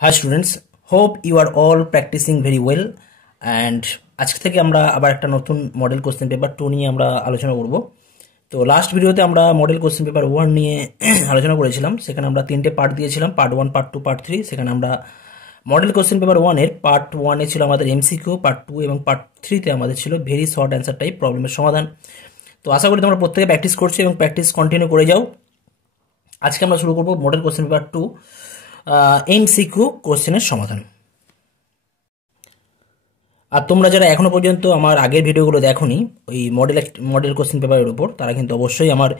Hi students, hope you are all practicing very well and আজকে থেকে আমরা আবার একটা নতুন মডেল কোশ্চেন পেপার 2 নিয়ে আমরা আলোচনা করব। তো লাস্ট ভিডিওতে আমরা মডেল কোশ্চেন পেপার 1 নিয়ে আলোচনা করেছিলাম। সেখানে আমরা তিনটে পার্ট দিয়েছিলাম, পার্ট 1, পার্ট 2, পার্ট 3। সেখানে আমরা মডেল কোশ্চেন পেপার 1 এর পার্ট 1 এ ছিল আমাদের এমসিকিউ, পার্ট 2 এবং পার্ট 3 তে আমাদের ছিল ভেরি শর্ট অ্যান্সার টাইপ প্রবলেমের সমাধান। তো আশা করি তোমরা প্রত্যেকে প্র্যাকটিস করছো এবং প্র্যাকটিস কন্টিনিউ করে যাও। আজকে আমরা শুরু করব মডেল কোশ্চেন পেপার 2 এমসিকিউ কোশ্চেনের সমাধান। আর তোমরা যারা এখনো পর্যন্ত আমার আগের ভিডিওগুলো দেখোনি ওই মডেল কোশ্চেন পেপারের উপর, তারা কিন্তু অবশ্যই আমার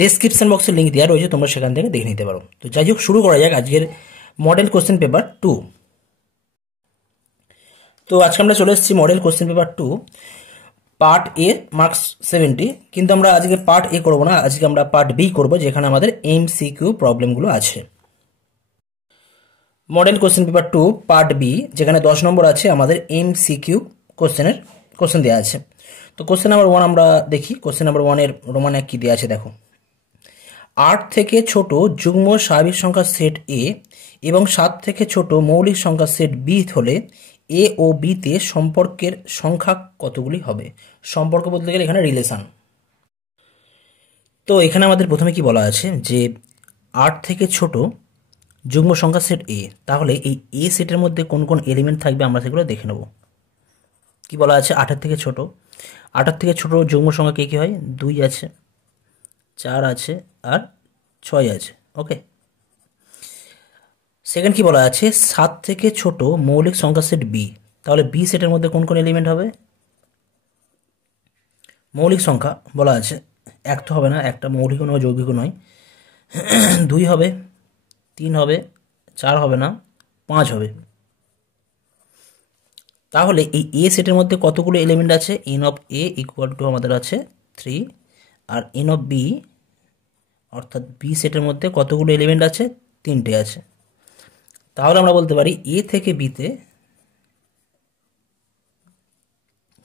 ডেসক্রিপশন বক্সে লিঙ্ক দেওয়া রয়েছে, তোমরা সেখান থেকে দেখে নিতে পারো। তো যাই হোক, শুরু করা যাক আজকের মডেল কোশ্চেন পেপার 2। তো আজকে আমরা চলে এসেছি মডেল কোশ্চেন পেপার 2 পার্ট এ, মার্কস 70। কিন্তু আমরা আজকে পার্ট এ করবো না, আজকে আমরা পার্ট বি করবো, যেখানে আমাদের এমসিকিউ প্রবলেমগুলো আছে। Model question paper 2 part B, যেখানে 10 নম্বর আছে আমাদের এমসিকিউ কোশ্চেন দেওয়া আছে। তো কোশ্চেন নাম্বার 1 আমরা দেখি। কোশ্চেন নাম্বার 1 এর রোমান 1 কি দেওয়া আছে দেখো। 8 থেকে ছোট যুগ্ম স্বাভাবিক সংখ্যার সেট এ এবং 7 থেকে ছোট মৌলিক সংখ্যার সেট বি হলে এ ও বি তে সম্পর্কের সংখ্যা কতগুলি হবে? সম্পর্ক বলতে গেলে এখানে রিলেশন। তো এখানে আমাদের প্রথমে কি বলা আছে যে 8 থেকে ছোট যুগ্ম সংখ্যা সেট এ, তাহলে এই এ সেটের মধ্যে কোন কোন এলিমেন্ট থাকবে আমরা সেগুলো দেখে নেব। কি বলা আছে? 8 থেকে ছোট, 8 থেকে ছোট যুগ্ম সংখ্যা কে কি হয়? 2 আছে, 4 আছে আর 6 আছে। ওকে। সেকেন্ড কি বলা আছে? 7 থেকে ছোট মৌলিক সংখ্যা সেট বি, তাহলে বি সেটের মধ্যে কোন কোন এলিমেন্ট হবে? মৌলিক সংখ্যা বলা আছে, এক তো হবে না, একটা মৌলিক নয় যৌগিক নয়, 2 হবে, 3 হবে, 4 হবে না, 5 হবে। তাহলে এই এ সেটের মধ্যে কতগুলো এলিমেন্ট আছে? N of A equal to আমাদের আছে 3, আর এন অফ বি অর্থাৎ বি সেটের মধ্যে কতগুলো এলিমেন্ট আছে? 3টে আছে। তাহলে আমরা বলতে পারি এ থেকে বিতে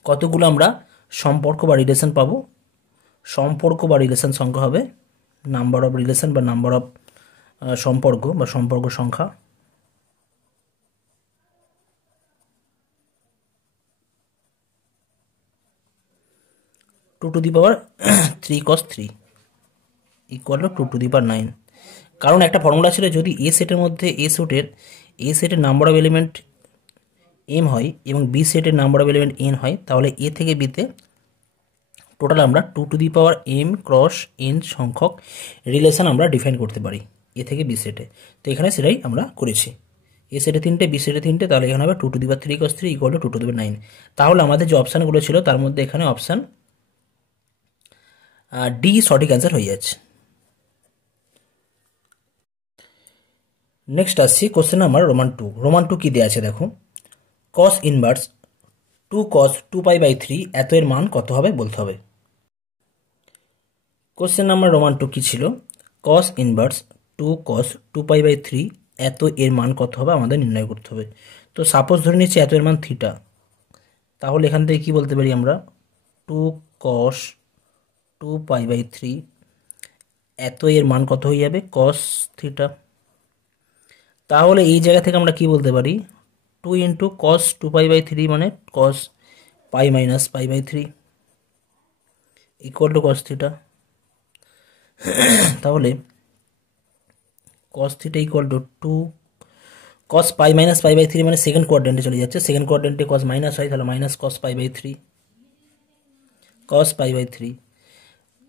কতগুলো আমরা সম্পর্ক বা রিলেশন পাবো? সম্পর্ক বা রিলেশন সংখ্যা হবে নাম্বার অফ রিলেশন বা নাম্বার অফ সম্পর্ক বা সম্পর্ক সংখ্যা। Two to the power 3 cos 3 equal to 2 to the power 9। কারণ একটা ফর্মুলা ছিল, যদি এ সেটের মধ্যে এ সেটের নাম্বার অফ এলিমেন্ট এম হয় এবং বি সেটের নাম্বার অফ এলিমেন্ট এন হয়, তাহলে এ থেকে বিতে টোটাল আমরা 2 to the power M cross N সংখ্যক রিলেশন আমরা ডিফাইন করতে পারি এ থেকে বি সেটে। তো এখানে সেটাই আমরা করেছি। এ সেটে 3টে, বি সেটে 3টে, তাহলে এখানে হবে 2 to the power 3 cos 3 equal to 2 to the power 9। তাহলে আমাদের যে অপশানগুলো ছিল তার মধ্যে এখানে অপশান ডি সঠিক অ্যান্সার হয়ে যাচ্ছে। নেক্সট আসছি কোশ্চেন নাম্বার রোমান 2। রোমান 2 কি দেওয়া আছে দেখো। cos ইনভার্স 2 cos 2π/3 এত এর মান কত হবে বলতে হবে। কোশ্চেন নাম্বার রোমান 2 কি ছিল? cos ইনভার্স 2 cos 2π/3 এত এর মান কত হবে আমাদের নির্ণয় করতে হবে। তো সাপোজ ধরে নিচ্ছি এত এর মান থিটা, তাহলে এখান থেকে কি বলতে পারি আমরা? 2 cos 2π/3 এত এর মান কত হয়ে যাবে? cos theta. তাহলে এই জায়গা থেকে আমরা কি বলতে পারি? 2 ইন্টু cos 2π/3 মানে cos π minus π/3 equal to cos theta. তাহলে cos theta equal to 2 cos π minus π/3 মানে সেকেন্ড কোয়াড্রেন্টে চলে যাচ্ছে। সেকেন্ড কোয়াড্রেন্টে cos মাইনাস হয়, তাহলে মাইনাস cos π/3 cos π/3।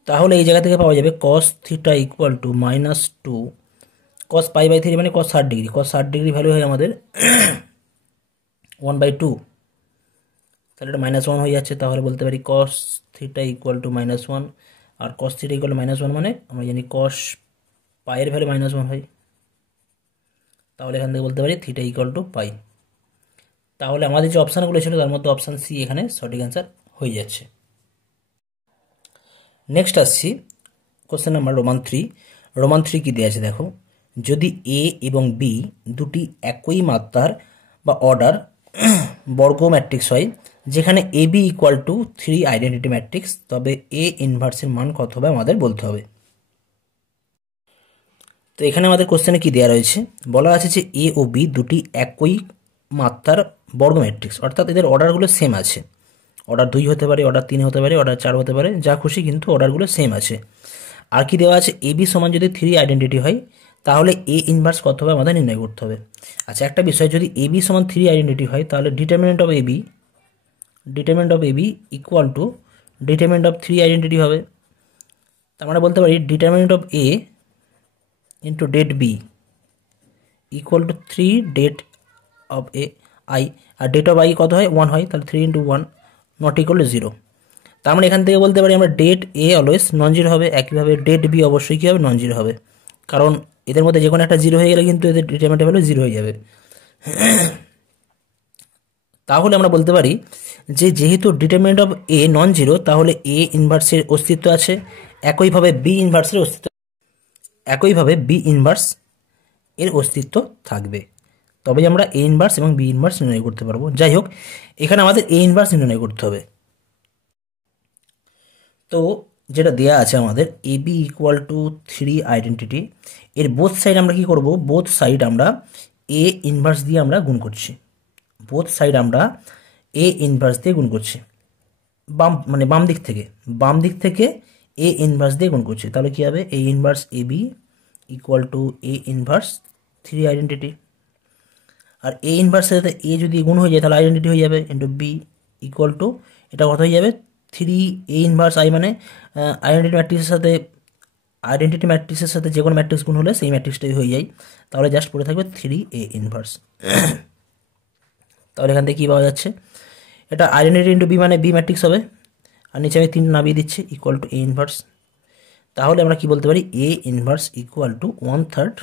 তাহলে এই জায়গা থেকে পাওয়া যাবে cos theta equal two minus 2 cos π/3 মানে cos 60 degree. cos 60 degree value হয় আমাদের 1/2, তাহলে এটা -1 হয়ে যাচ্ছে। তাহলে বলতে পারি cos থিটা ইকুয়াল টু -1, আর cos থিটা ইকুয়াল টু -1 মানে আমরা জানি cos পাইয়ের ভ্যালু -1 হয়। তাহলে এখান থেকে বলতে পারি থিটা ইকুয়াল টু পাই। তাহলে আমাদের যে অপশানগুলো ছিল তার মধ্যে অপশান সি এখানে সঠিক অ্যান্সার হয়ে যাচ্ছে। নেক্সট আসছি কোশ্চেন নাম্বার রোমান 3। রোমান 3 কি দেওয়া আছে দেখো। যদি এ এবং বি দুটি একই মাত্রার বা অর্ডার বর্গ ম্যাট্রিক্স হয়, যেখানে A B equal to 3 identity matrix, তবে এ ইনভার্সের মান কত হবে আমাদের বলতে হবে। তো এখানে আমাদের কোশ্চেনে কি দেওয়া রয়েছে, বলা আছে যে এ ও বি দুটি একই মাত্রার বর্গ ম্যাট্রিক্স, অর্থাৎ এদের অর্ডারগুলো সেম আছে। অর্ডার 2 হতে পারে, অর্ডার 3 হতে পারে, অর্ডার 4 হতে পারে, যা খুশি, কিন্তু অর্ডারগুলো সেম আছে। আর কি দেওয়া আছে, এ বি সমান যদি 3 আইডেন্টিটি হয় তাহলে এ ইনভার্স কত হবে আমাদের নির্ণয় করতে হবে। আচ্ছা, একটা বিষয়, যদি এ বি সমান 3 আইডেন্টিটি হয় তাহলে determinant of A B equal to determinant of 3 identity হবে। তার মানে বলতে পারি determinant of A into det B equal to 3 det of A I, আর ডেট অফ আই কত হয়, 1 হয়, তাহলে 3 ইন্টু 1 নট ইকুয়াল টু 0। তার মানে এখান থেকে বলতে পারি আমরা ডেট এ অলওয়েজ নন জিরো হবে, একইভাবে ডেট বি অবশ্যই কী হবে, নন জিরো হবে, কারণ এদের মধ্যে যে কোনো একটা জিরো হয়ে গেলে কিন্তু এদের ডিটারমিনেন্ট ভ্যালু জিরো হয়ে যাবে। তাহলে আমরা বলতে পারি যে যেহেতু determinant of A non zero, তাহলে এ ইনভার্সের অস্তিত্ব আছে, একইভাবে বি ইনভার্স এর অস্তিত্ব থাকবে, তবেই আমরা এ ইনভার্স এবং বি ইনভার্স নির্ণয় করতে পারবো। যাই হোক, এখানে আমাদের এ ইনভার্স নির্ণয় করতে হবে। তো যেটা দেয়া আছে আমাদের এ বি ইকুয়াল টু 3 আইডেন্টিটি, এর বোথ সাইড আমরা কি করব, বোথ সাইড আমরা এ ইনভার্স দিয়ে আমরা গুণ করছি, বাম দিক থেকে এ ইনভার্স দিয়ে গুণ করছি। তাহলে কি হবে, A inverse A B equal to A inverse 3 identity, আর এ ইনভার্সের সাথে এ যদি গুণ হয়ে যায় তাহলে আইডেন্টিটি হয়ে যাবে, ইন্টু বি ইকুয়াল টু এটা কত হয়ে যাবে, 3 এ ইনভার্স আই, মানে আইডেন্টিটি ম্যাট্রিক্সের সাথে যে কোনো ম্যাট্রিক্স গুণ হলে সেই ম্যাট্রিক্সটাই হয়ে যায়, তাহলে জাস্ট পড়ে থাকবে 3 এ ইনভার্স। তাহলে এখান থেকে কী পাওয়া যাচ্ছে, এটা আইডেন্টিটি ইন্টু বি মানে বি ম্যাট্রিক্স হবে, আর নিচে আমি 3 নামিয়ে দিচ্ছি, ইকুয়াল টু এ ইনভার্স। তাহলে আমরা কি বলতে পারি, A inverse equal to 1/3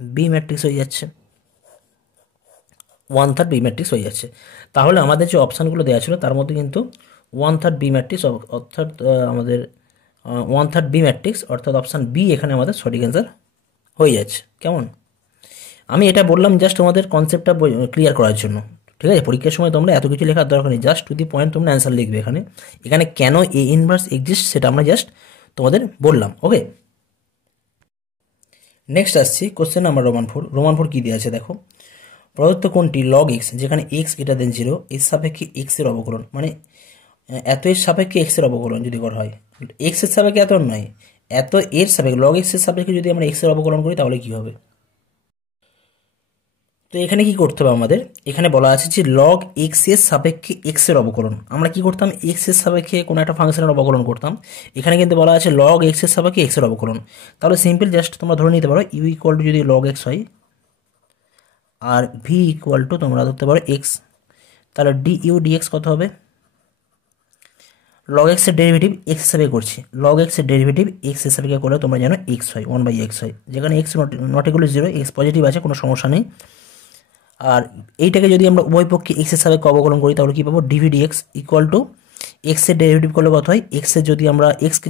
B matrix হয়ে যাচ্ছে, 1/3 বি ম্যাট্রিক্স হয়ে যাচ্ছে। তাহলে আমাদের যে অপশানগুলো দেওয়া ছিল তার মধ্যে কিন্তু 1/3 বি ম্যাট্রিক্স, অর্থাৎ আমাদের 1/3 বি ম্যাট্রিক্স, অর্থাৎ অপশান বি এখানে আমাদের সঠিক অ্যান্সার হয়ে যাচ্ছে। কেমন, আমি এটা বললাম জাস্ট তোমাদের কনসেপ্টটা ক্লিয়ার করার জন্য, ঠিক আছে? পরীক্ষার সময় তোমরা এত কিছু লেখার দরকার নেই, জাস্ট টু দি পয়েন্ট তোমরা অ্যান্সার লিখবে। এখানে কেন এ ইনভার্স এক্সিস্ট সেটা আমরা জাস্ট তোমাদের বললাম। ওকে, নেক্সট আসছি কোশ্চেন নাম্বার রোমান ফোর কী দেওয়া আছে দেখো, প্রদত্ত কোনটি লগ এক্স যেখানে এক্স গ্রেটার দেন 0 এর সাপেক্ষে এক্স এর অবকলন, মানে এত এর সাপেক্ষে এক্স এর অবকলন যদি করা হয়, এক্স এর সাপেক্ষে এত নয়, এত এর সাপেক্ষে লগ এক্স এর সাপেক্ষে যদি আমরা এক্স এর অবকলন করি তাহলে কি হবে। তো এখানে কি করতে হবে আমাদের, এখানে বলা আছে যে লগ এক্স এর সাপেক্ষে এক্স এর অবকলন, আমরা কি করতাম, এক্স এর সাপেক্ষে কোনো একটা ফাংশনের অবকলন করতাম, এখানে কিন্তু বলা আছে লগ এক্স এর সাপেক্ষে এক্স এর অবকলন। তাহলে সিম্পল জাস্ট তোমরা ধরে নিতে পারো ইউ ইকুয়াল টু যদি লগ এক্স হয় আর ভি ইকুয়াল টু তোমরা ধরতে পারো এক্স, তাহলে ডি ইউ ডিএক্স কত হবে, লগ এক্স এর ডেরিভেটিভ এক্স হিসাবে করছি, লগ এক্স এর ডেরিভেটিভ এক্স হিসাবে করলে তোমরা জানো এক্স হয়, 1/x হয়, যেখানে x not equal to 0, x positive আছে, কোনো সমস্যা নেই। আর এইটাকে যদি আমরা উভয় পক্ষে এক্স এর সাপেক্ষে অবকলন করি তাহলে কি পাবো, dv dx equal to x এর ডেরিভেটিভ করলে কত হয়, এক্সকে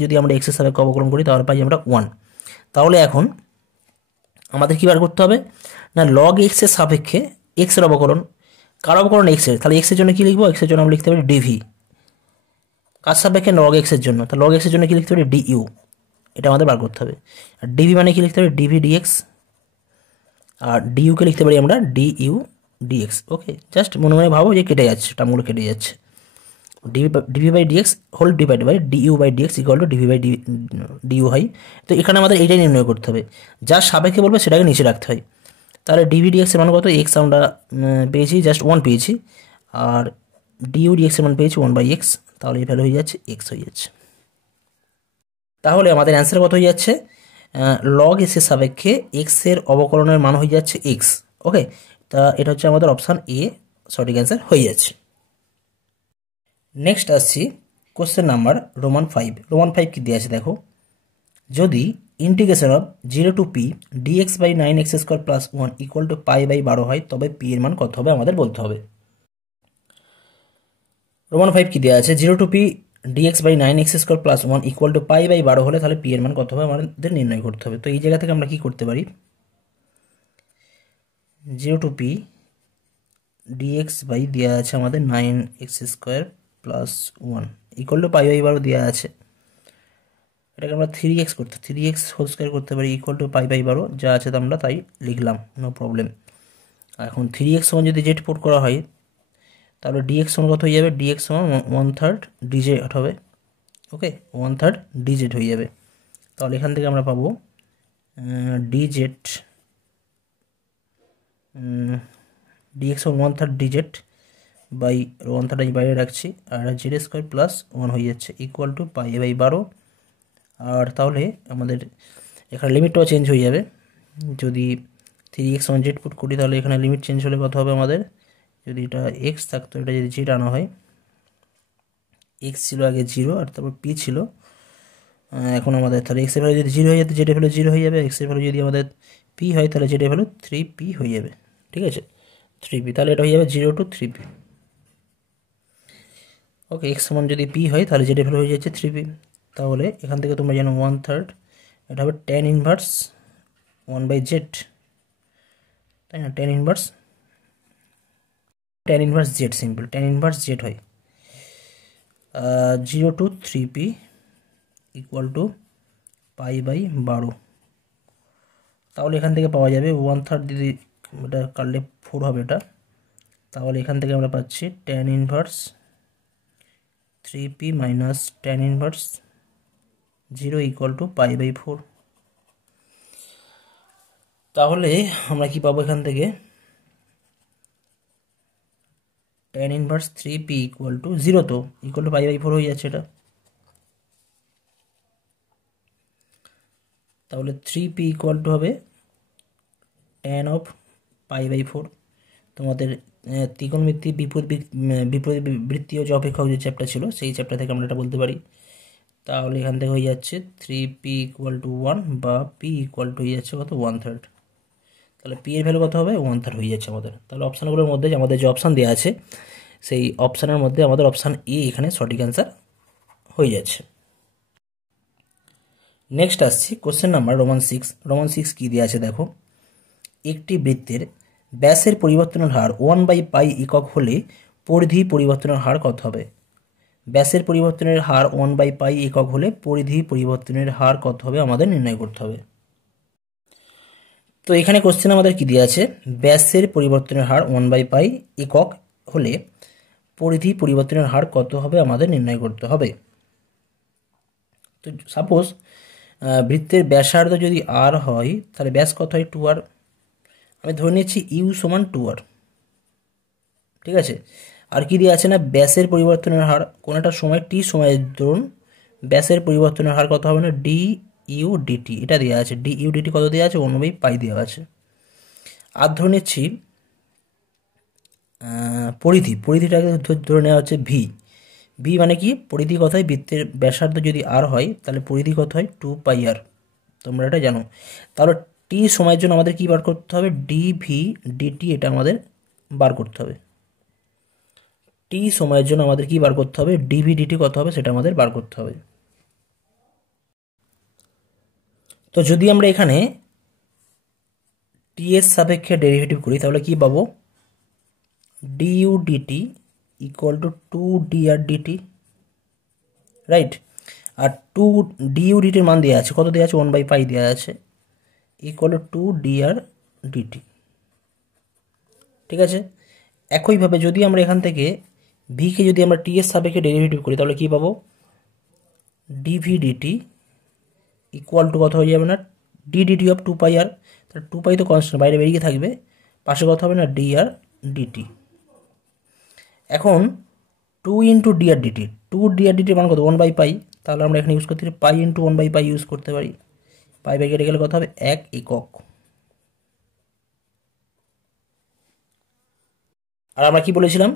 যদি আমরা এক্স এর সাপেক্ষে অবকলন করি তাহলে পাই আমরা 1। তাহলে এখন আমাদের কী বার করতে হবে না, লগ এক্স এর সাপেক্ষে এক্স এর অবকলন, কার অবকলন এক্স এর, তাহলে এক্স এর জন্য কি লিখবো, এক্স এর জন্য আমরা লিখতে পারি ডিভি, কার সাপেক্ষে লগ এক্স এর জন্য, তাহলে লগ এক্স এর জন্য কি লিখতে পারি ডিইউ, এটা আমাদের বার করতে হবে। আর ডিভি মানে কি লিখতে পারি ডিভি ডিএক্স, আর ডিইউকে লিখতে পারি আমরা ডিইউ ডিএক্স। ওকে, জাস্ট মনে মনে ভাবো যে কেটে যাচ্ছে, টার্মগুলো কেটে যাচ্ছে, dv by dx whole divide by du by dx equal to dv by du হয়। তো এখানে আমাদের এইটাই নির্ণয় করতে হবে, যার সাপেক্ষে বলবে সেটাকে নিচে রাখতে হয়। তাহলে ডিভি ডিএক্স এর মান কত, এক্স আমরা পেয়েছি জাস্ট 1 পেয়েছি, আর ডিইউ ডিএক্স এর মান পেয়েছি 1/x, তাহলে এই ভ্যালু হয়ে যাচ্ছে এক্স হয়ে যাচ্ছে। তাহলে আমাদের অ্যান্সার কত হয়ে যাচ্ছে, লগ এক্স এর সাপেক্ষে এক্স এর অবকলনের মান হয়ে যাচ্ছে এক্স। ওকে, তা এটা হচ্ছে আমাদের অপশান এ সঠিক অ্যান্সার হয়ে যাচ্ছে। নেক্সট আসছি কোশ্চেন নাম্বার রোমান 5 কি দেওয়া আছে দেখো, যদি integration of 0 to P dx by 9x² plus 1 equal to π/12 হয় তবে পি এর মান কত হবে আমাদের বলতে হবে। রোমান 5 কি দেওয়া আছে, 0 to P dx by 9x² plus 1 equal to π/12 হলে তাহলে পি এর মান কত হবে আমাদের নির্ণয় করতে হবে। তো এই জায়গা থেকে আমরা কি করতে পারি, 0 টু পি ডিএক্স বাই দেওয়া আছে আমাদের 9x² প্লাস 1 ইকুয়াল টু π/12 দেওয়া আছে, এটাকে আমরা 3x করতে 3x হোল স্কোয়ার করতে পারি ইকুয়াল টু পাই বাই 12, যা আছে তো আমরা তাই লিখলাম, নো প্রবলেম। এখন 3x সমান যদি জেড পুট করা হয় তাহলে dx সমান কত হয়ে যাবে, dx সমান 1/3 dz হবে। ওকে, 1/3 dz হয়ে যাবে। তাহলে এখান থেকে আমরা পাবো dz, dx সমান 1/3 dz বাই 1/3 আমি বাইরে রাখছি, আর জেড স্কোয়ার প্লাস 1 হয়ে যাচ্ছে ইকুয়াল টু পাই বাই 12। আর তাহলে আমাদের এখানে লিমিটটাও চেঞ্জ হয়ে যাবে। যদি 3x সমান জেড পুট করি তাহলে এখানে লিমিট চেঞ্জ হলে কত হবে আমাদের, যদি এটা x থাকতো, এটা যদি জেড আনা হয়, x ছিল আগে 0 আর তারপর p ছিল, এখন আমাদের তাহলে x এর ভ্যালু যদি 0 হয়ে যেত জেড এর ভ্যালু 0 হয়ে যাবে, x এর ভ্যালু যদি আমাদের p হয় তাহলে জেড এর ভ্যালু 3p হয়ে যাবে। ঠিক আছে, 3p, তাহলে এটা হয়ে যাবে 0 to 3p। ওকে, x সমান যদি p হয় তাহলে জেড এর ভ্যালু হয়ে যাচ্ছে 3p। তাহলে এখান থেকে তোমরা জানো 1/3, এটা হবে tan ইনভার্স 1/z, তাই না, tan inverse z, simple tan inverse z হয় 0 to 3p equal to pi by 12। তাহলে এখান থেকে পাওয়া যাবে 1/3 যদি এটা কাটলে 4 হবে এটা, তাহলে এখান থেকে আমরা পাচ্ছি tan inverse 3p minus tan inverse 0 equal to pi by 4। তাহলে আমরা কি পাবো এখান থেকে, tan inverse 3p equal two 0, তো ইকুয়াল টু পাই বাই 4 হয়ে যাচ্ছে এটা। তাহলে 3p ইকুয়াল টু হবে tan অফ পাই বাই 4। তোমাদের ত্রিকোণমিতি বিপরীতবৃত্তীয় যে অপেক্ষক যে চ্যাপ্টার ছিল সেই চ্যাপ্টার থেকে আমরা এটা বলতে পারি। তাহলে এখান থেকে হয়ে যাচ্ছে 3p ইকুয়াল টু 1 বা p ইকুয়াল টু হয়ে যাচ্ছে কত, 1/3। তাহলে p এর ভ্যালু কত হবে, 1/3 হয়ে যাচ্ছে আমাদের। তাহলে অপশানগুলোর মধ্যে যে আমাদের যে অপশান দেওয়া আছে সেই অপশানের মধ্যে আমাদের অপশান এ এখানে সঠিক অ্যান্সার হয়ে যাচ্ছে। নেক্সট আসছি কোশ্চেন নাম্বার রোমান 6। রোমান 6 কী দেওয়া আছে দেখো, একটি বৃত্তের ব্যাসের পরিবর্তনের হার 1/পাই একক হলে পরিধি পরিবর্তনের হার কত হবে। ব্যাসের পরিবর্তনের হার 1/পাই একক হলে পরিধি পরিবর্তনের হার কত হবে আমাদের নির্ণয় করতে হবে। তো এখানে কোশ্চেন আমাদের কি দেওয়া আছে, ব্যাসের পরিবর্তনের হার 1/পাই একক হলে পরিধি পরিবর্তনের হার কত হবে আমাদের নির্ণয় করতে হবে। তো সাপোজ বৃত্তের ব্যাসার্ধ যদি আর হয় তাহলে ব্যাস কত হয় 2r, আমি ধরে নিচ্ছি ইউ সমান 2r। ঠিক আছে, আর কি দিয়ে আছে না, ব্যাসের পরিবর্তনের হার কোনো একটা সময় টি সময়ের ধরুন ব্যাসের পরিবর্তনের হার কত হবে না, ডি ইউ ডিটি, এটা দেওয়া আছে। ডি ইউ ডিটি কত দেওয়া আছে, 1/পাই দেওয়া আছে। আর ধরে নিচ্ছি পরিধিটাকে ধরে নেওয়া হচ্ছে ভি। ভি মানে কি, পরিধি কত হয়, বৃত্তের ব্যাসার্ধ যদি আর হয় তাহলে পরিধি কত হয় 2πr, তোমরা এটা জানো। তাহলে টি সময়ের জন্য আমাদের কি বার করতে হবে, ডিভি ডিটি, এটা আমাদের বার করতে হবে। টি সময়ের জন্য আমাদের কি বার করতে হবে, ডিভি ডিটি কত হবে সেটা আমাদের বার করতে হবে। তো যদি আমরা এখানে টি এর সাপেক্ষে ডেরিভেটিভ করি তাহলে কি পাবো, du dt equal to 2dr dt, right. আর 2 ডিইউ ডিটির মান দেওয়া আছে, কত দেওয়া আছে, 1/পাই দেওয়া আছে, ইকুয়াল টু 2dr ডিটি। ঠিক আছে, একইভাবে যদি আমরা এখান থেকে ভিকে যদি আমরা টি এর সাপেক্ষে ডেরিভেটিভ করি তাহলে কি পাবো, ডিভি ডিটি ইকুয়াল টু কত হয়ে যাবে না, ডি ডিটি অফ 2πr, তাহলে 2π তো কনস্ট্যান্ট বাইরে বেরিয়ে থাকবে, পাশে কত হবে না, dr ডিটি। এখন 2 ইন্টু dr ডিটি, 2dr ডিটির মান কত, 1/পাই, তাহলে আমরা এখানে ইউজ করতে পারি পাই ইন্টু 1/পাই ইউজ করতে পারি। পাই বাই কেটে গেলে কত হবে, 1 একক। আর আমরা কি বলেছিলাম,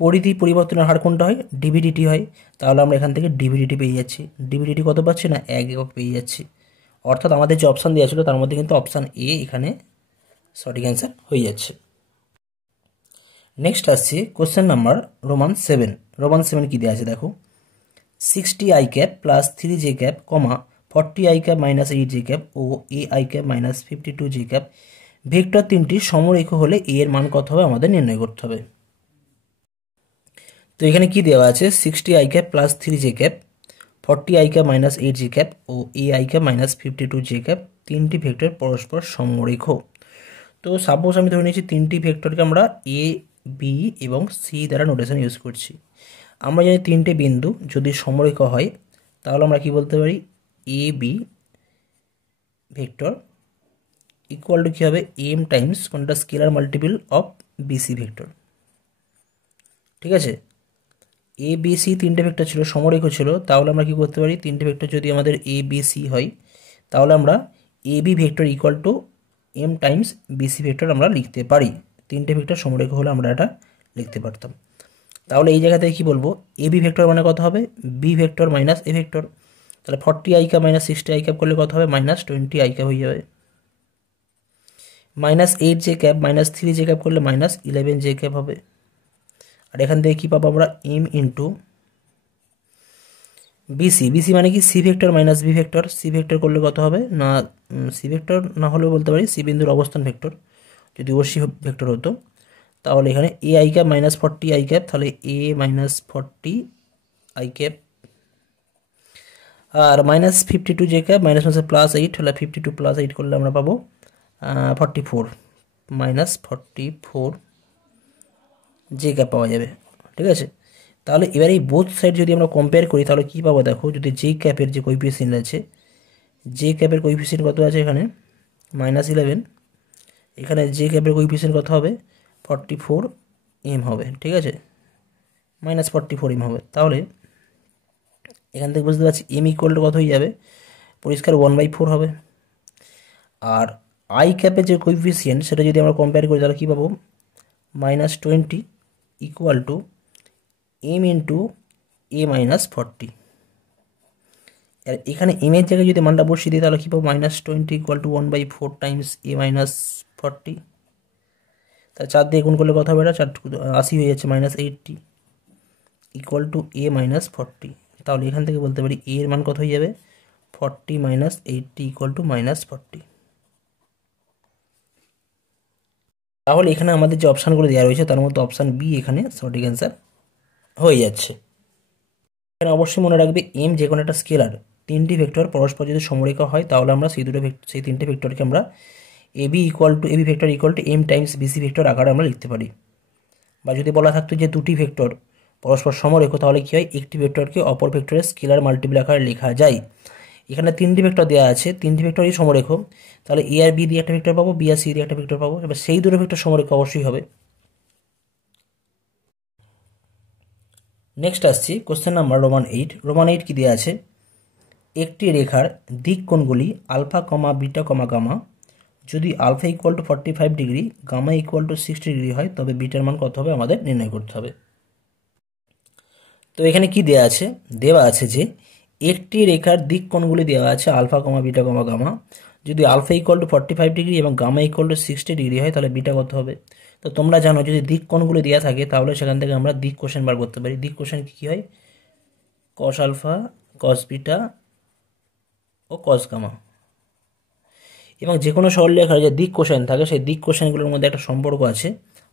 পরিধি পরিবর্তনের হার কোনটা হয়, ডিভিডিটি হয়, তাহলে আমরা এখান থেকে ডিভিডিটি পেয়ে যাচ্ছি। ডিভিডিটি কত পাচ্ছি না, 1 একক পেয়ে যাচ্ছি। অর্থাৎ আমাদের যে অপশান দেওয়া ছিল তার মধ্যে কিন্তু অপশান এ এখানে সঠিক অ্যান্সার হয়ে যাচ্ছে। নেক্সট আসছে কোশ্চেন নাম্বার রোমান 7। রোমান 7 কি দেওয়া আছে দেখো, 60i cap plus 3j cap comma 40i cap minus 8j cap ও ai cap minus 52j cap vector তিনটি সমরেখ হলে এ এর মান কত হবে আমাদের নির্ণয় করতে হবে। তো এখানে কি দেওয়া আছে, 60i cap plus 3j cap 40 i cap minus 8 j cap ও a i cap minus 52 j cap তিনটি ভেক্টর পরস্পর সমরেখ। তো সাপোজ আমি ধরে নিয়েছি তিনটি ভেক্টরকে আমরা এ বি এবং সি দ্বারা নোটেশন ইউজ করছি। আমরা জানি তিনটে বিন্দু যদি সমরেখ হয় তাহলে আমরা কি বলতে পারি, A B vector equal to কী হবে, এম টাইমস কোনটা scalar multiple of BC vector. ঠিক আছে, এ বি সি তিনটে ভেক্টর ছিল, সমরেখ ছিল, তাহলে আমরা কি করতে পারি, তিনটে ভেক্টর যদি আমাদের এ বি সি হয় তাহলে আমরা A B vector equal to M times BC vector আমরা লিখতে পারি। তিনটে ভেক্টর সমরেখ হলে আমরা এটা লিখতে পারতাম। তাহলে এই জায়গাতে কি বলবো, এ বি ভেক্টর মানে কত হবে, B vector minus A vector. তাহলে 40 i cap minus 60 i cap করলে কত হবে, মাইনাস 20 i ক্যাপ হয়ে যাবে। Minus 8 j cap minus 3 j cap করলে মাইনাস 11 j ক্যাপ হবে। আর এখান থেকে কী পাবো আমরা, এম ইন্টু বিসি, বিসি মানে কি C vector minus B vector. C vector করলে কত হবে না, সি ভেক্টর না হলেও বলতে পারি সি বিন্দুর অবস্থান ভেক্টর, যদি ও সি ভেক্টর হতো তাহলে এখানে A I cap minus 40 i cap, তাহলে এ মাইনাস 40 i ক্যাপ আর minus 52 j cap minus minus plus 8, হলে 52 প্লাস 8 করলে আমরা পাবো 44 মাইনাস 44 j ক্যাপ পাওয়া যাবে। ঠিক আছে, তাহলে এবার এই বোথ সাইড যদি আমরা কম্পেয়ার করি তাহলে কী পাবো, দেখো যদি জে ক্যাপের যে কোইফিসিয়েন্ট আছে, জে ক্যাপের কোইফিসিয়েন্ট কত আছে এখানে মাইনাস 11, এখানে জে ক্যাপের কোইফিসিয়েন্ট কত হবে 44 m হবে। ঠিক আছে, মাইনাস 44 m হবে। তাহলে এখান থেকে বুঝতে পারছি এম ইকুয়াল টু কত হয়ে যাবে, পরিষ্কার 1/4 হবে। আর আই ক্যাপের যে কোইফিসিয়েন্ট সেটা যদি আমরা কম্পেয়ার করি তাহলে কী পাবো, minus 20 equal to M into A minus 40। আর এখানে এমের জায়গায় যদি মানটা বসিয়ে দিই তাহলে কী পাবো, minus 20 equal to 1/4 Times A minus 40। তা 4 দিয়ে গুণ করলে কত হবে, এটা 80 হয়ে যাচ্ছে, minus 80 equal to A minus 40। তাহলে এখান থেকে বলতে পারি এর মান কত হয়ে যাবে, 40 মাইনাস 80 ইকুয়াল টু মাইনাস 40। তাহলে এখানে আমাদের যে অপশানগুলো দেওয়া রয়েছে তার মধ্যে অপশান বি এখানে সঠিক অ্যান্সার হয়ে যাচ্ছে। এখানে অবশ্যই মনে রাখবে এম যে কোনো একটা স্কেলার, তিনটি ভেক্টর পরস্পর যদি সমরেখ হয় তাহলে আমরা সেই তিনটে ভেক্টরকে আমরা A B vector equal to M times BC vector আকারে আমরা লিখতে পারি। বা যদি বলা থাকতো যে দুটি ভেক্টর পরস্পর সমরেখ তাহলে কী হয়, একটি ভেক্টরকে অপর ভেক্টরের স্কেলার মাল্টিপল আকারে লেখা যায়। এখানে তিনটি ভেক্টর দেওয়া আছে, তিনটি ভেক্টরই সমরেখ, তাহলে এ আর বি দিয়ে একটা ভেক্টর পাবো, বি আর সি দিয়ে একটা ভেক্টর পাবো। এবার সেই দুটো ভেক্টর সমরেখ অবশ্যই হবে। নেক্সট আসছি কোশ্চেন নাম্বার রোমান 8। রোমান 8 কি দেওয়া আছে, একটি রেখার দিক কোণগুলি alpha comma beta comma gamma যদি alpha equal to 45 degree gamma equal to 60 degree হয় তবে বিটার মান কত হবে আমাদের নির্ণয় করতে হবে। তো এখানে কি দেওয়া আছে, দেওয়া আছে যে একটি রেখার দিক কোণগুলি দেওয়া আছে alpha comma beta comma gamma, যদি আলফা ইকুয়াল টু 45 ডিগ্রি এবং গামা ইকুয়াল টু 60 ডিগ্রি হয় তাহলে বিটা কত হবে। তো তোমরা জানো যদি দিক কোণগুলি দেওয়া থাকে তাহলে সেখান থেকে আমরা দিক কোষেণ বার করতে পারি। দিক কোষেণ কী হয়, কস আলফা কস বিটা ও কস গামা। এবং যে কোনো সরলরেখার যে দিক কোষেণ থাকে সেই দিক কোষেণগুলোর মধ্যে একটা সম্পর্ক আছে,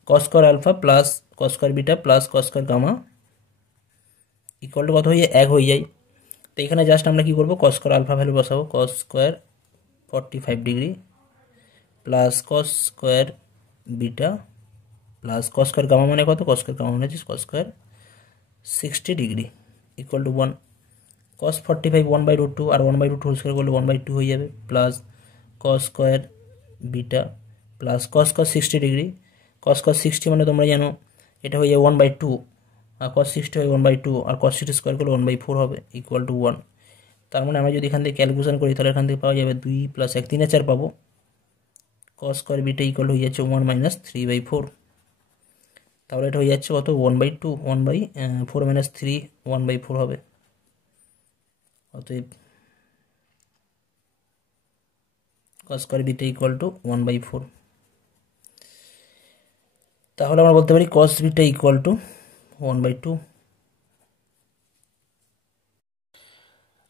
cos square alpha plus cos square beta plus cos square gamma equal to কত হয়ে যায়, 1 হয়ে যায়। তো এখানে জাস্ট আমরা কী করবো, কস স্কয়ার আলফা ভ্যালু বসাবো, cos square 45 degree plus cos square beta plus cos square gamma মানে কত, কস স্কয়ার গামা মানে হচ্ছে cos square 60 degree equal to 1। Cos 45 1/√2 আর 1/√2 হোল স্কয়ার করলে 1/2 হয়ে যাবে, plus cos square beta plus cos 60 degree. Cos 60 মানে তোমরা জানো এটা হয়ে যাবে 1/2 আর কস 60 হয় 1/2 আর কস 60 স্কোয়ার করলে 1/4 হবে ইকুয়াল টু 1। তার মানে আমরা যদি এখান থেকে ক্যালকুলেশন করি তাহলে এখান থেকে পাওয়া যাবে 2 প্লাস 1 3 4 পাবো, কস স্কয়ার বিটা ইকুয়াল হয়ে যাচ্ছে 1 মাইনাস 3/4। তাহলে এটা হয়ে যাচ্ছে কত, 1/2 1/4 মাইনাস 3 1/4 হবে। অতএব cos square beta equal to 1/4। তাহলে আমরা বলতে পারি কস বিটা ইকুয়াল টু 1/2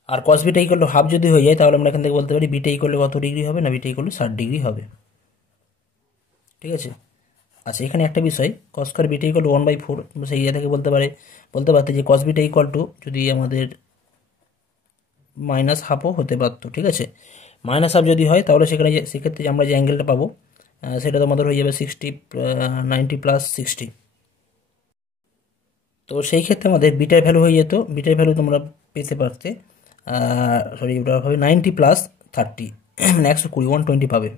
আর cos beta equal to half যদি হয়ে যায় তাহলে আমরা এখান থেকে বলতে পারি বিটা ইকুয়াল টু কত ডিগ্রি হবে না, বিটা ইকুয়াল টু 60 ডিগ্রি হবে। ঠিক আছে, আচ্ছা এখানে একটা বিষয়, কস স্কয়ার বিটা ইকুয়াল টু 1/4 সেই জায়গা থেকে বলতে পারতে যে কস বিটা ইকুয়াল টু যদি আমাদের মাইনাস হাফও হতে পারতো, ঠিক আছে। মাইনাস হাফ যদি হয় তাহলে সেক্ষেত্রে আমরা যে অ্যাঙ্গেলটা পাবো সেটা তোমাদের হয়ে যাবে 90 প্লাস 60। তো সেই ক্ষেত্রে আমাদের বিটার ভ্যালু হয়ে যেত, বিটার ভ্যালু তোমরা পেতে পারতে সরি ওটা হবে 90 প্লাস 30 মানে 120, 120 পাবে।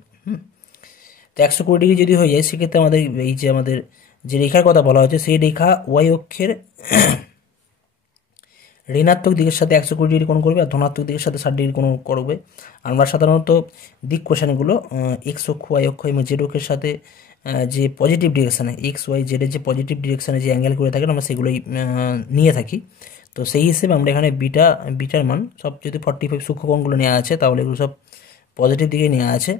তো 120 ডিগ্রি যদি হয়ে যায় সেক্ষেত্রে আমাদের এই যে আমাদের যে রেখার কথা বলা হচ্ছে সেই রেখা ওয়াই অক্ষের ঋণাত্মক দিকের সাথে 120 ডিগ্রি কোণ করবে আর ধনাত্মক দিকের সাথে 60 ডিগ্রি কোণ করবে। আমরা সাধারণত দিক কোষাণগুলো এক্স অক্ষ ওয়াই অক্ষ এবং জেড অক্ষের সাথে যে পজিটিভ ডিরেকশানে এক্স ওয়াই জেডের যে পজিটিভ ডিরেকশানে যে অ্যাঙ্গেল করে থাকেন আমরা সেগুলোই নিয়ে থাকি। তো সেই হিসেবে আমরা এখানে বিটার মান সব যদি 45 সূক্ষ্মকোণগুলো নেওয়া আছে তাহলে এগুলো সব পজিটিভ দিকে নেওয়া আছে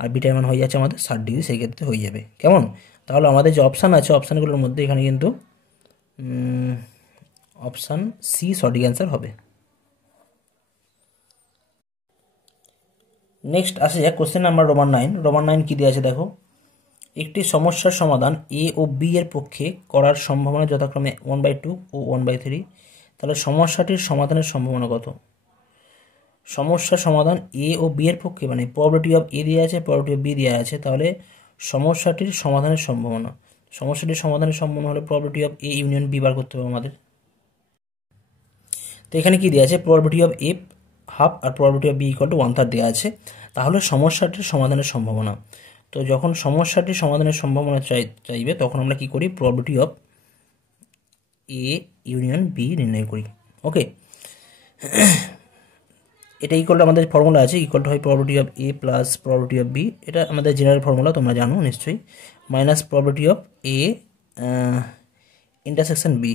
আর বিটার মান হয়ে যাচ্ছে আমাদের 60 ডিগ্রি, সেই ক্ষেত্রে হয়ে যাবে। কেমন? তাহলে আমাদের যে অপশান আছে অপশানগুলোর মধ্যে এখানে কিন্তু অপশান সি সঠিক অ্যান্সার হবে। নেক্সট আসে যাক কোশ্চেন নাম্বার রোমান 9 কী দিয়ে আছে দেখো। একটি সমস্যার সমাধান এ ও বি এর পক্ষে করার সম্ভাবনা যথাক্রমে 1/2 ও 1/3। তাহলে সমস্যাটির সমাধানের সম্ভাবনা কত? সমস্যার সমাধান এ ও বি এর পক্ষে মানে প্রবাবিলিটি অফ এ দেওয়া আছে, প্রবাবিলিটি অফ বি দেওয়া আছে, তাহলে সমস্যাটির সমাধানের সম্ভাবনা হলে probability of A union B bar করতে হবে আমাদের। তো এখানে কি দেওয়া আছে? প্রবাবিলিটি অফ এ হাফ আর probability of B equal to 1/3 দেওয়া আছে। তাহলে সমস্যাটির সমাধানের সম্ভাবনা, তো যখন সমস্যাটির সমাধানের সম্ভাবনা চাইবে তখন আমরা কি করি? Probability of A union B নির্ণয় করি। ওকে, এটা ইকুয়াল টু আমাদের ফর্মুলা আছে, ইকুয়াল টু হয় probability of A plus probability of B, এটা আমাদের জেনারেল ফর্মুলা তোমরা জানো নিশ্চয়ই, minus probability of A intersection B.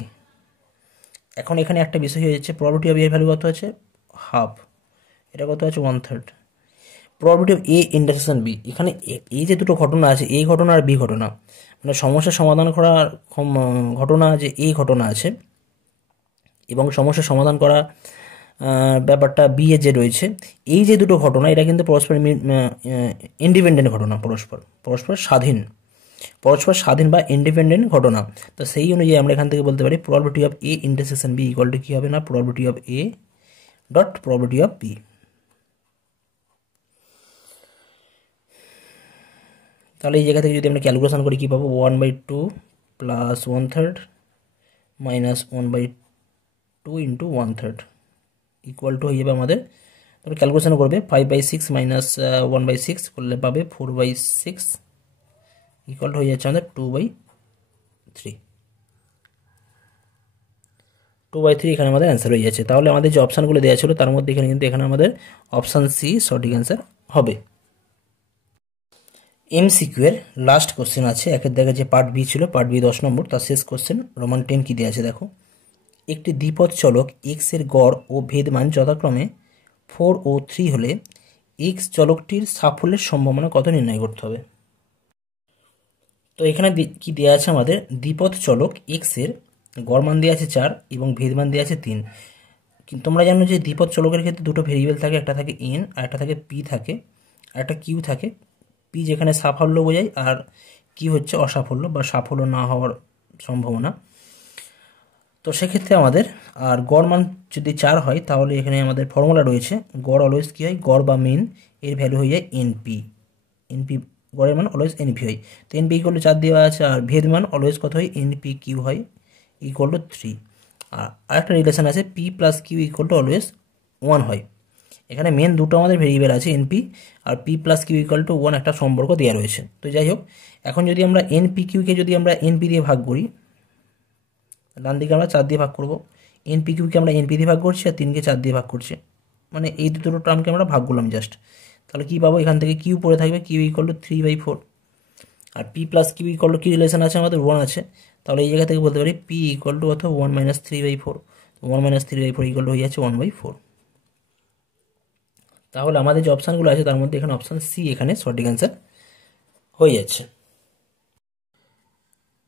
এখন এখানে একটা বিষয় হয়ে যাচ্ছে, প্রবাবিলিটি অফ এর ভ্যালু কত আছে? হাফ, এটা কত আছে? 1/3। Probability of A intersection B, এখানে এই যে দুটো ঘটনা আছে, এই ঘটনা আর বি ঘটনা, মানে সমস্যার সমাধান করার ঘটনা যে এই ঘটনা আছে এবং সমস্যার সমাধান করা ব্যাপারটা বি এ যে রয়েছে, এই যে দুটো ঘটনা এটা কিন্তু পরস্পর ইন্ডিপেন্ডেন্ট ঘটনা, পরস্পর স্বাধীন বা ইন্ডিপেন্ডেন্ট ঘটনা। তো সেই অনুযায়ী আমরা এখান থেকে বলতে পারি probability of A intersection B equal to কী হবে না? Probability of A dot probability of B. তাহলে এই জায়গা থেকে যদি আমরা ক্যালকুলেশন করি কী পাবো? 1/2 plus 1/3 minus 1/2 into 1/3 equal to হয়ে যাবে আমাদের, তারপরে ক্যালকুলেশন করবে 5/6 মাইনাস 1/6 করলে পাবে 4/6 ইকুয়াল টু হয়ে যাচ্ছে আমাদের 2/3 এখানে আমাদের অ্যান্সার হয়ে যাচ্ছে। তাহলে আমাদের যে অপশানগুলো দেওয়া ছিল তার মধ্যে এখানে আমাদের অপশান সি সঠিক অ্যান্সার হবে। MCQ এর লাস্ট কোশ্চেন আছে, একের দাগে যে পার্ট বি ছিল, পার্ট বি 10 নম্বর, তার শেষ কোশ্চেন রোমান 10 কী দেওয়া আছে দেখো। একটি দ্বিপদ চলক এক্স এর গড় ও ভেদমান যথাক্রমে 4 ও 3 হলে এক্স চলকটির সাফল্যের সম্ভাবনা কত নির্ণয় করতে হবে? তো এখানে কি দেওয়া আছে আমাদের? দ্বিপদ চলক এক্স এর গড় মান দেওয়া আছে 4 এবং ভেদমান দেওয়া আছে 3। কিন্তু তোমরা জানো যে দ্বিপদ চলকের ক্ষেত্রে দুটো ভেরিয়েবল থাকে, একটা থাকে এন আর একটা থাকে পি থাকে, আর একটা কিউ থাকে। পি যেখানে সাফল্য বোঝায় আর কিউ হচ্ছে অসাফল্য বা সাফল্য না হওয়ার সম্ভাবনা। তো সেক্ষেত্রে আমাদের আর গড় মান যদি 4 হয় তাহলে এখানে আমাদের ফর্মুলা রয়েছে, গড় অলওয়েজ কী হয়? গড় বা মেন এর ভ্যালু হয়ে যায় এনপি, গড়ের মান অলওয়েজ এনপি হয়। তো এনপি ইকুয়াল টু 4 দেওয়া আছে, আর ভেদ মান অলওয়েজ কত হয়? এনপি কিউ হয় ইকুয়াল টু 3। আর আরেকটা রিলেশন আছে p plus q equal to always 1 হয়। এখানে মেন দুটো আমাদের ভেরিয়েবল আছে এনপি আর p plus q equal to 1 একটা সম্পর্ক দেওয়া রয়েছে। তো যাই হোক, এখন যদি আমরা এনপি কিউকে যদি আমরা এনপি দিয়ে ভাগ করি, ডান দিকে আমরা 4 দিয়ে ভাগ করব, এনপি কিউকে আমরা এনপি দিয়ে ভাগ করছি আর 3কে 4 দিয়ে ভাগ করছি, মানে এই দুটো টার্মকে আমরা ভাগ করলাম জাস্ট। তাহলে কী পাবো? এখান থেকে কিউ পড়ে থাকবে, কিউ ইকুয়াল টু 3/4 আর p plus q equal to কী রিলেশন আছে আমাদের? 1 আছে। তাহলে এই জায়গা থেকে বলতে পারি পি ইকুয়াল টু অথবা 1 - 3/4, 1 - 3/4 ইকুয়াল টু হয়ে যাচ্ছে 1/4। তাহলে আমাদের যে অপশানগুলো আছে তার মধ্যে এখানে অপশান সি এখানে সঠিক অ্যান্সার হয়ে যাচ্ছে।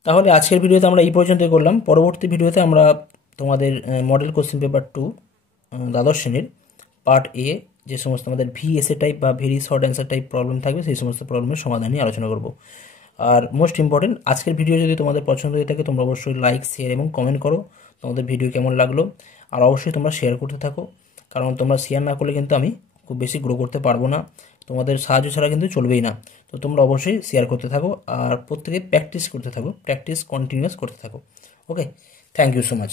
তাহলে আজকের ভিডিওতে আমরা এই পর্যন্তই করলাম। পরবর্তী ভিডিওতে আমরা তোমাদের মডেল কোশ্চেন পেপার 2 দ্বাদশ শ্রেণীর পার্ট এ যে সমস্ত আমাদের ভিএসএ টাইপ বা very short answer type problem থাকবে সেই সমস্ত প্রবলেমের সমাধান নিয়ে আলোচনা করব। আর মোস্ট ইম্পর্টেন্ট, আজকের ভিডিও যদি তোমাদের পছন্দ হয়ে থাকে তোমরা অবশ্যই লাইক, শেয়ার এবং কমেন্ট করো তোমাদের ভিডিও কেমন লাগলো, আর অবশ্যই তোমরা শেয়ার করতে থাকো। কারণ তোমরা শেয়ার না করলে কিন্তু আমি খুব বেশি গ্রো করতে পারবো না, তোমাদের সাহায্য ছাড়া কিন্তু চলবেই না। তো তোমরা অবশ্যই শেয়ার করতে থাকো আর প্রত্যেকে প্র্যাকটিস করতে থাকো, প্র্যাকটিস কন্টিনিউয়াস করতে থাকো। ওকে, থ্যাংক ইউ সো মাচ।